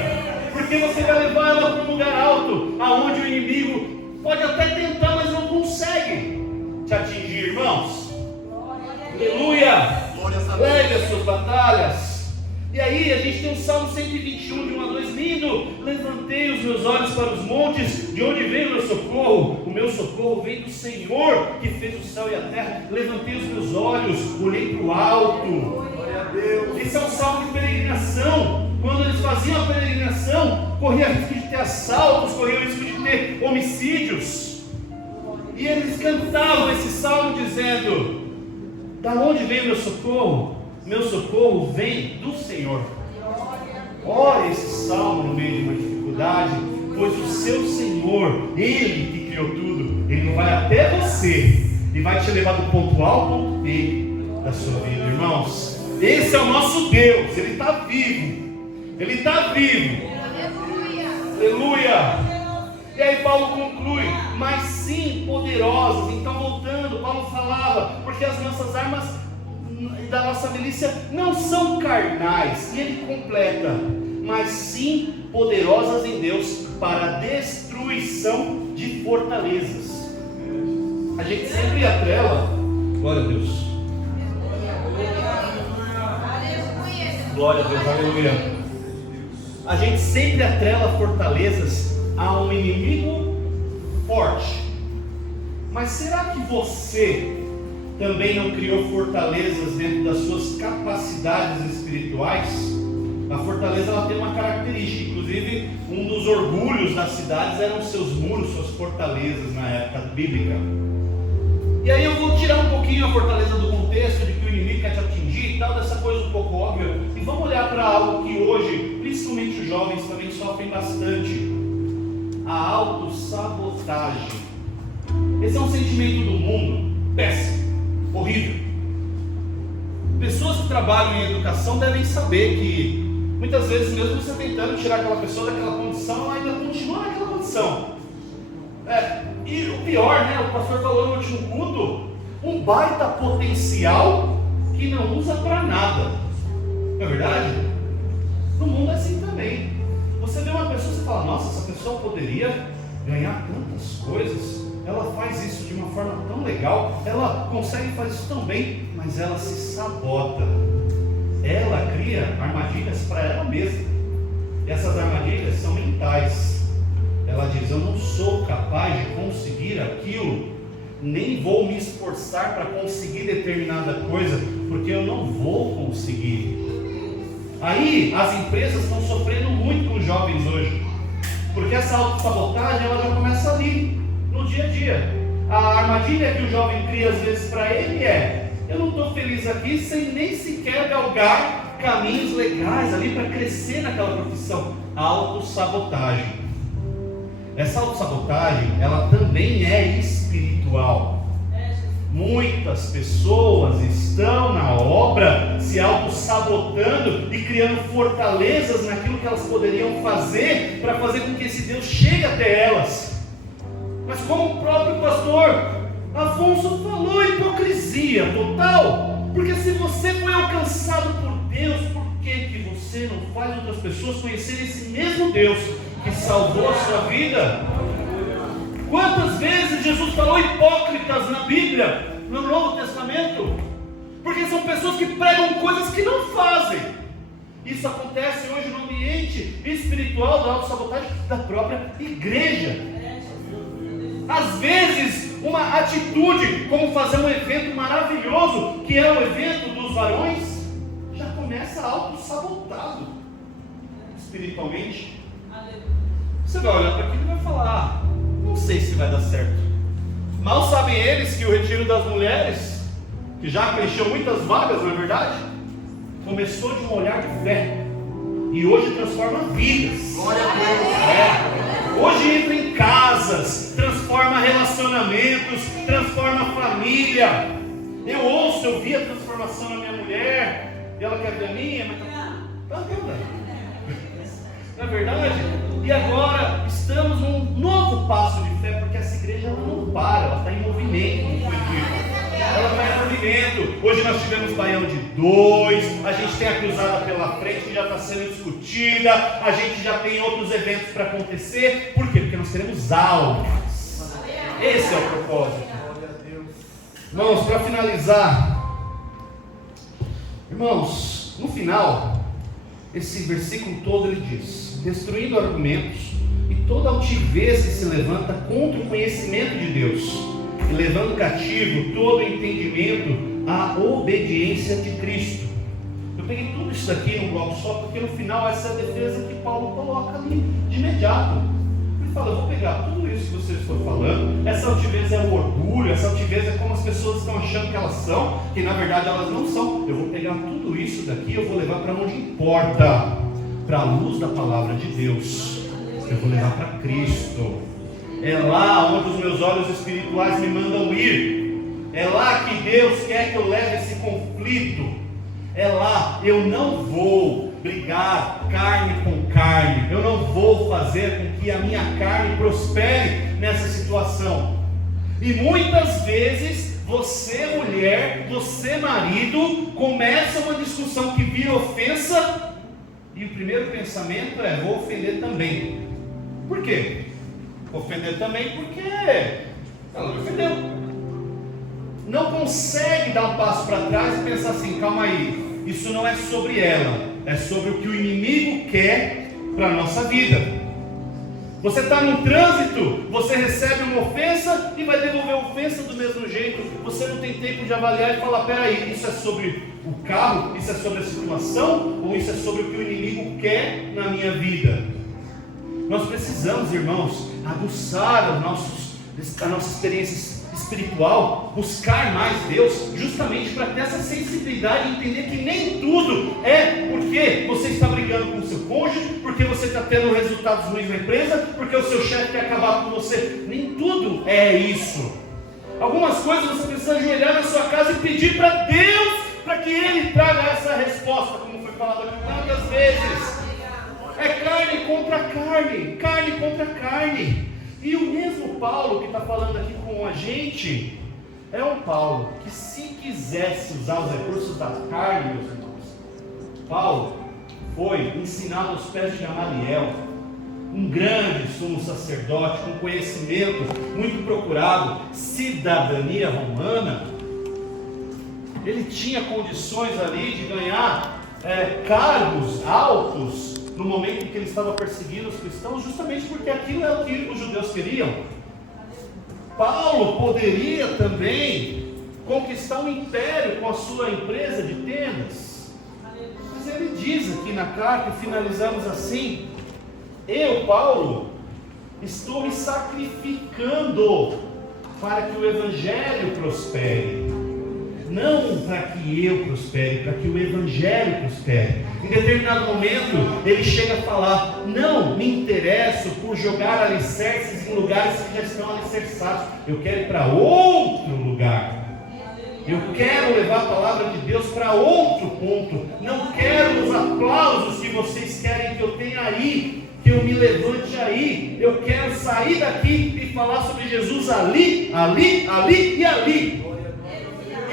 porque você vai levar ela para um lugar alto, aonde o inimigo pode até tentar, mas não consegue te atingir, irmãos. Aleluia! Leve as suas batalhas. E aí a gente tem o Salmo 121, de 1 a 2, lindo. Levantei os meus olhos para os montes, de onde vem o meu socorro? O meu socorro vem do Senhor, que fez o céu e a terra. Levantei os meus olhos, olhei para o alto. Glória a Deus. Esse é um salmo de peregrinação. Quando eles faziam a peregrinação, corria risco de ter assaltos, corria risco de ter homicídios. E eles cantavam esse salmo dizendo: da onde vem o meu socorro? Meu socorro vem do Senhor. Ore esse salmo no meio de uma dificuldade, pois o seu Senhor, Ele que criou tudo, Ele não vai até você, Ele vai te levar do ponto A ao ponto B da sua vida, irmãos. Esse é o nosso Deus, Ele está vivo. Ele está vivo. Aleluia. E aí Paulo conclui: mas sim poderosas. Então voltando, Paulo falava, porque as nossas armas da nossa milícia não são carnais, e ele completa, mas sim poderosas em Deus para a destruição de fortalezas. A gente sempre atrela, glória a Deus, glória a Deus, aleluia. A gente sempre atrela fortalezas a um inimigo forte. Mas será que você também não criou fortalezas dentro das suas capacidades espirituais? A fortaleza ela tem uma característica, inclusive um dos orgulhos das cidades eram seus muros, suas fortalezas na época bíblica. E aí eu vou tirar um pouquinho a fortaleza do contexto de que o inimigo quer te atingir e tal, dessa coisa um pouco óbvia, e vamos olhar para algo que hoje, principalmente os jovens, também sofrem bastante: a autossabotagem. Esse é um sentimento do mundo péssimo, horrível. Pessoas que trabalham em educação devem saber que muitas vezes, mesmo você tentando tirar aquela pessoa daquela condição, ela ainda continua naquela condição. E o pior, né? O pastor falou no último culto, um baita potencial que não usa para nada. Não é verdade? No mundo é assim também. Você vê uma pessoa e você fala, nossa, essa pessoa poderia ganhar tantas coisas, ela faz isso de uma forma tão legal, ela consegue fazer isso tão bem, mas ela se sabota. Ela cria armadilhas para ela mesma. E essas armadilhas são mentais. Ela diz, eu não sou capaz de conseguir aquilo, nem vou me esforçar para conseguir determinada coisa, porque eu não vou conseguir. Aí as empresas estão sofrendo muito com os jovens hoje, porque essa autossabotagem ela já começa ali, no dia a dia. A armadilha que o jovem cria às vezes para ele é, eu não estou feliz aqui sem nem sequer galgar caminhos legais ali para crescer naquela profissão. A autossabotagem. Essa autossabotagem, ela também é espiritual. Muitas pessoas estão na obra se autossabotando e criando fortalezas naquilo que elas poderiam fazer para fazer com que esse Deus chegue até elas. Mas como o próprio pastor Afonso falou, hipocrisia total. Porque se você foi alcançado por Deus, por que você não faz outras pessoas conhecerem esse mesmo Deus que salvou a sua vida? Quantas vezes Jesus falou hipócritas na Bíblia, no Novo Testamento? Porque são pessoas que pregam coisas que não fazem. Isso acontece hoje no ambiente espiritual da autossabotagem da própria igreja. Às vezes, uma atitude como fazer um evento maravilhoso, que é o evento dos varões, já começa autossabotado espiritualmente. Você vai olhar para aquilo e vai falar, não sei se vai dar certo. Mal sabem eles que o retiro das mulheres, que já preencheu muitas vagas, não é verdade? Começou de um olhar de fé e hoje transforma vidas. Glória a Deus. Hoje entra em casas, transforma relacionamentos, transforma família. Eu vi a transformação na minha mulher, e ela quer ver a minha, mas tá vendo? Não é verdade? E agora estamos num novo passo de fé, porque essa igreja ela não para, ela está em movimento, como foi dito. Ela está em movimento. Hoje nós tivemos baião de 2, a gente tem a cruzada pela frente que já está sendo discutida, a gente já tem outros eventos para acontecer. Por quê? Porque nós teremos almas. Esse é o propósito. Irmãos, para finalizar, irmãos, no final, esse versículo todo ele diz, destruindo argumentos e toda altivez que se levanta contra o conhecimento de Deus, e levando cativo todo o entendimento à obediência de Cristo. Eu peguei tudo isso aqui num bloco só, porque no final essa é a defesa que Paulo coloca ali de imediato. Ele fala, eu vou pegar tudo isso que vocês estão falando, essa altivez é o orgulho, essa altivez é como as pessoas estão achando que elas são, que na verdade elas não são. Eu vou pegar tudo isso daqui e eu vou levar para onde importa, para a luz da palavra de Deus. Eu vou levar para Cristo. É lá onde os meus olhos espirituais me mandam ir. É lá que Deus quer que eu leve esse conflito. É lá, eu não vou brigar carne com carne. Eu não vou fazer com que a minha carne prospere nessa situação. E muitas vezes, você mulher, você marido, começa uma discussão que vira ofensa, e o primeiro pensamento é, vou ofender também. Por quê? Ofender também porque ela me ofendeu. Não consegue dar um passo para trás e pensar assim, calma aí, isso não é sobre ela, é sobre o que o inimigo quer para a nossa vida. Você está num trânsito, você recebe uma ofensa e vai devolver a ofensa do mesmo jeito. Você não tem tempo de avaliar e falar, peraí, isso é sobre o carro, isso é sobre a situação, ou isso é sobre o que o inimigo quer na minha vida? Nós precisamos, irmãos, aguçar a nossa experiência espiritual, buscar mais Deus, justamente para ter essa sensibilidade e entender que nem tudo é porque você está brigando com o seu cônjuge, porque você está tendo resultados ruins na empresa, porque o seu chefe quer acabar com você. Nem tudo é isso. Algumas coisas você precisa ajoelhar na sua casa e pedir para Deus, para que Ele traga essa resposta, como foi falado aqui tantas vezes. É carne contra carne, carne contra carne. E o mesmo Paulo que está falando aqui com a gente, é um Paulo que, se quisesse usar os recursos da carne, meus irmãos, Paulo foi ensinado aos pés de Gamaliel, um grande sumo sacerdote, com conhecimento muito procurado, cidadania romana. Ele tinha condições ali de ganhar cargos altos no momento em que ele estava perseguindo os cristãos, justamente porque aquilo é o que os judeus queriam. Paulo poderia também conquistar um império com a sua empresa de tendas, mas ele diz aqui na carta, e finalizamos assim: eu, Paulo, estou me sacrificando para que o evangelho prospere. Não para que eu prospere, para que o evangelho prospere. Em determinado momento, ele chega a falar: não me interesso por jogar alicerces em lugares que já estão alicerçados. Eu quero ir para outro lugar. Eu quero levar a palavra de Deus para outro ponto. Não quero os aplausos que vocês querem que eu tenha aí, que eu me levante aí. Eu quero sair daqui e falar sobre Jesus ali, ali, ali e ali.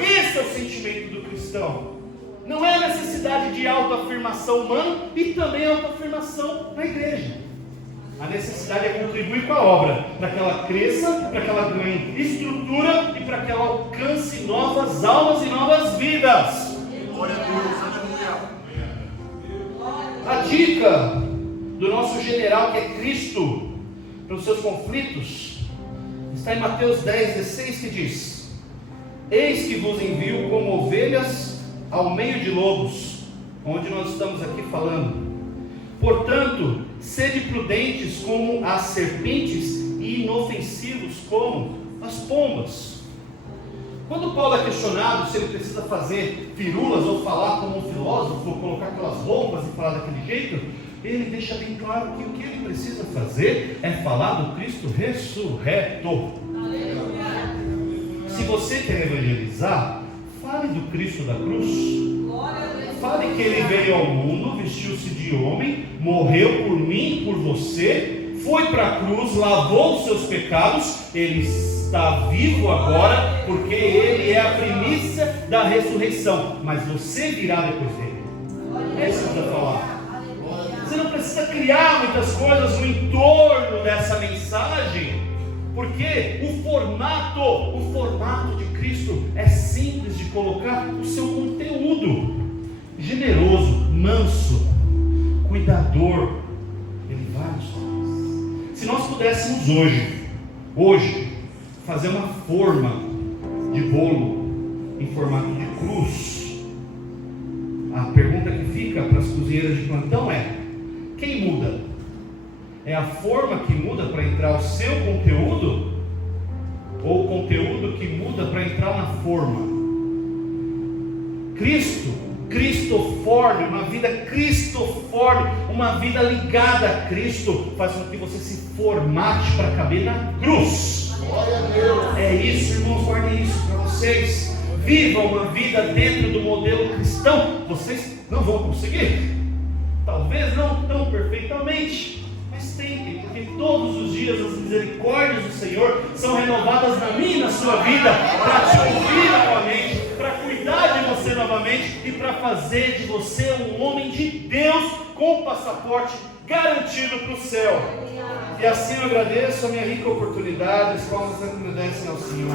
Esse é o sentimento do cristão. Não é a necessidade de autoafirmação humana e também autoafirmação na igreja. A necessidade é contribuir com a obra, para que ela cresça, para que ela ganhe estrutura e para que ela alcance novas almas e novas vidas. Glória a Deus, aleluia. A dica do nosso general, que é Cristo, para os seus conflitos, está em Mateus 10:16, que diz: eis que vos envio como ovelhas ao meio de lobos, onde nós estamos aqui falando. Portanto, sede prudentes como as serpentes e inofensivos como as pombas. Quando Paulo é questionado se ele precisa fazer firulas ou falar como um filósofo, ou colocar aquelas roupas e falar daquele jeito, ele deixa bem claro que o que ele precisa fazer é falar do Cristo ressurreto. Aleluia. Se você quer evangelizar, fale do Cristo da cruz. Fale que ele veio ao mundo, vestiu-se de homem, morreu por mim, por você, foi para a cruz, lavou os seus pecados, ele está vivo agora, porque ele é a primícia da ressurreição, mas você virá depois dele. É isso que eu estou falando. Você não precisa criar muitas coisas no entorno dessa mensagem, porque o formato de Cristo é simples de colocar o seu conteúdo. Generoso, manso, cuidador, ele vai nos corações. Se nós pudéssemos hoje, fazer uma forma de bolo em formato de cruz, a pergunta que fica para as cozinheiras de plantão é: quem muda? É a forma que muda para entrar o seu conteúdo? Ou o conteúdo que muda para entrar na forma? Cristoforme, uma vida cristoforme, uma vida ligada a Cristo, faz com que você se formate para caber na cruz. Glória a Deus. É isso, irmãos, guardem isso para vocês. Vivam uma vida dentro do modelo cristão. Vocês não vão conseguir, talvez não tão perfeitamente, mas tentem, porque todos os dias as misericórdias do Senhor são renovadas na minha e na sua vida, para te ouvir novamente, para cuidar de você novamente e para fazer de você um homem de Deus com passaporte garantido para o céu. E assim eu agradeço a minha rica oportunidade, as palmas agradecem ao Senhor.